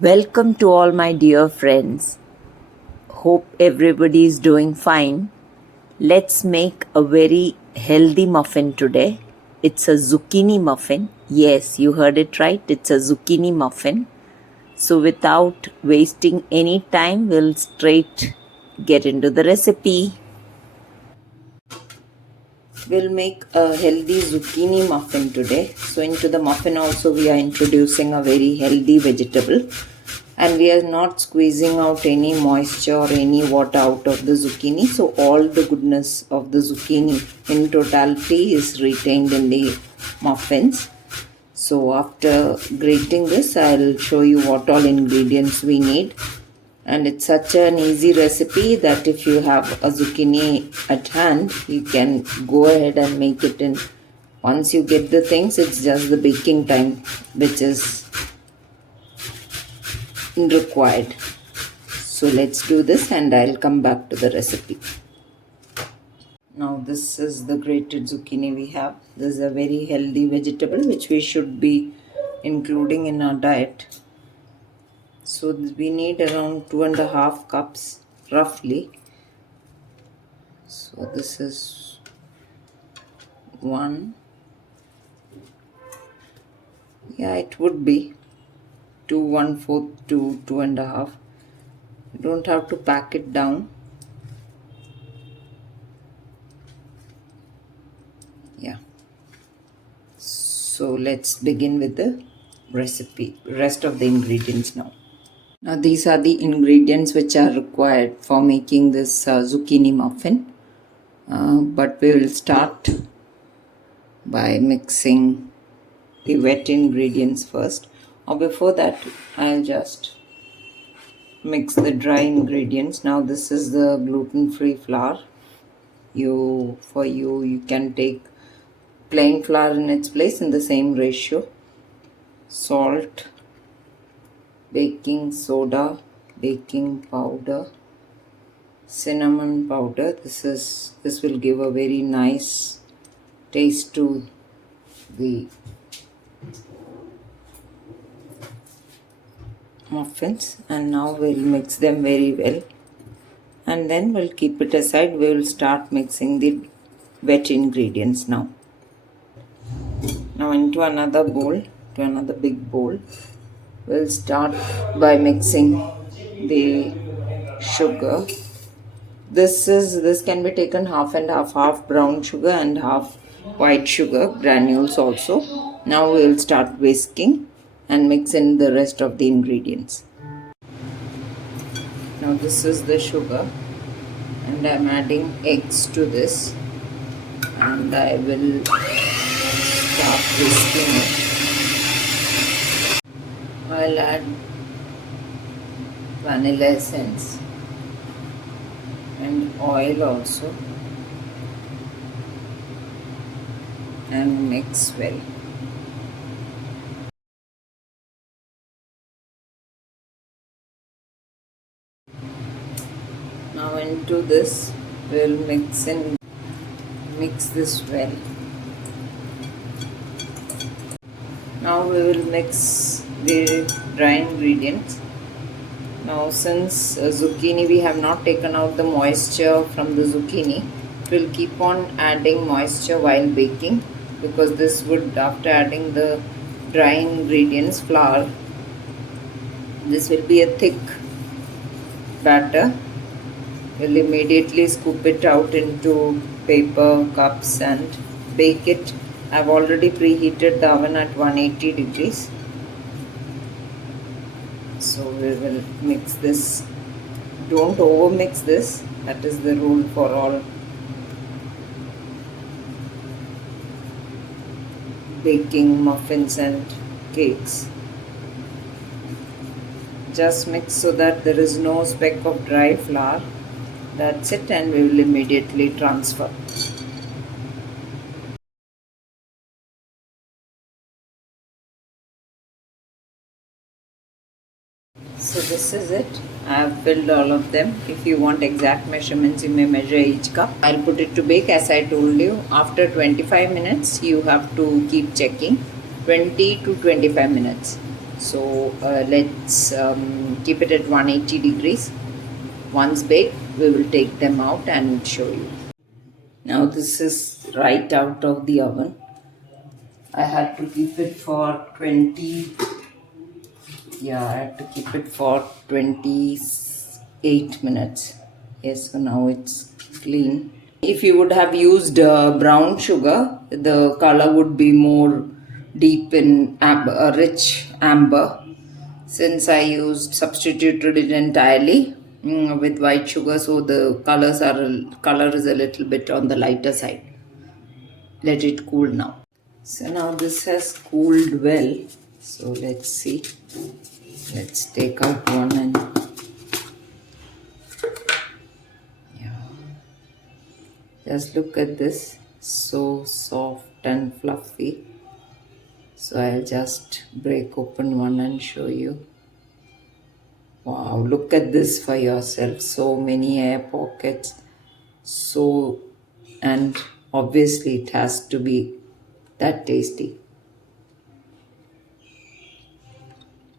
Welcome to all my dear friends. Hope everybody is doing fine. Let's make a very healthy muffin today. It's a zucchini muffin. Yes, you heard it right. It's a zucchini muffin. So, without wasting any time, we'll straight get into the recipe. We'll make a healthy zucchini muffin today. So, into the muffin, also, we are introducing a very healthy vegetable. And we are not squeezing out any moisture or any water out of the zucchini, so all the goodness of the zucchini in totality is retained in the muffins. So after grating this, I'll show you what all ingredients we need. And it's such an easy recipe that if you have a zucchini at hand, you can go ahead and make it in. Once you get the things, it's just the baking time which is required. So let's do this and I'll come back to the recipe. Now this is the grated zucchini we have. This is a very healthy vegetable which we should be including in our diet. So we need around 2.5 cups roughly. So this is 1. Yeah, it would be 2 1/4 to 2.5. You don't have to pack it down. Yeah. So let's begin with the rest of the ingredients now. Now these are the ingredients which are required for making this zucchini muffin. But we will start by mixing the wet ingredients first. Or before that, I'll just mix the dry ingredients. Now this is the gluten-free flour. You can take plain flour in its place in the same ratio. Salt, baking soda, baking powder, cinnamon powder. This will give a very nice taste to the muffins. And now we'll mix them very well, and then we'll keep it aside. We will start mixing the wet ingredients now. Now into another big bowl, we'll start by mixing the sugar. This can be taken half and half brown sugar and half white sugar granules also. Now we'll start whisking and mix in the rest of the ingredients. Now this is the sugar and I'm adding eggs to this, and I will start whisking it. I'll add vanilla essence and oil also and mix well. Now into this we'll mix this well. Now we will mix the dry ingredients. Now since zucchini, we have not taken out the moisture from the zucchini, we'll keep on adding moisture while baking, because this would, after adding the dry ingredients, flour, this will be a thick batter. We'll immediately scoop it out into paper cups and bake it. I've already preheated the oven at 180 degrees. So we will mix this. Don't over mix this. That is the rule for all baking muffins and cakes. Just mix so that there is no speck of dry flour. That's it, and we will immediately transfer. So this is it. I have filled all of them. If you want exact measurements, you may measure each cup. I'll put it to bake as I told you. After 25 minutes, you have to keep checking. 20 to 25 minutes. So let's keep it at 180 degrees. Once baked, we will take them out and show you. Now this is right out of the oven. I had to keep it for 20. Yeah, I had to keep it for 28 minutes. Yes, so now it's clean. If you would have used brown sugar, the color would be more deep in rich amber. Since I used substituted it entirely with white sugar, so the color is a little bit on the lighter side. Let it cool now. So now this has cooled well. So let's see. Let's take out one and yeah. Just look at this. So soft and fluffy. So I'll just break open one and show you. Wow, look at this for yourself. So many air pockets. So, and obviously it has to be that tasty.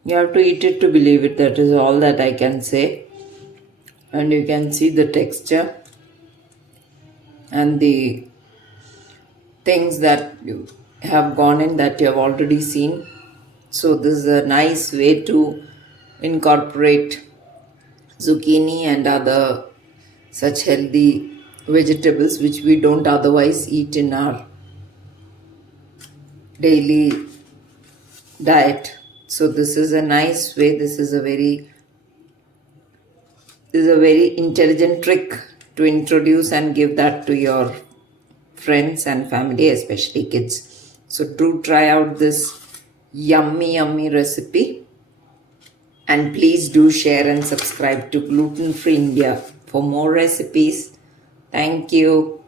You have to eat it to believe it. That is all that I can say. And you can see the texture and the things that you have gone in that you have already seen. So this is a nice way to incorporate zucchini and other such healthy vegetables which we don't otherwise eat in our daily diet. So this is a nice way. This is a very intelligent trick to introduce and give that to your friends and family, especially kids. So do try out this yummy recipe, and please do share and subscribe to Gluten Free India for more recipes. Thank you.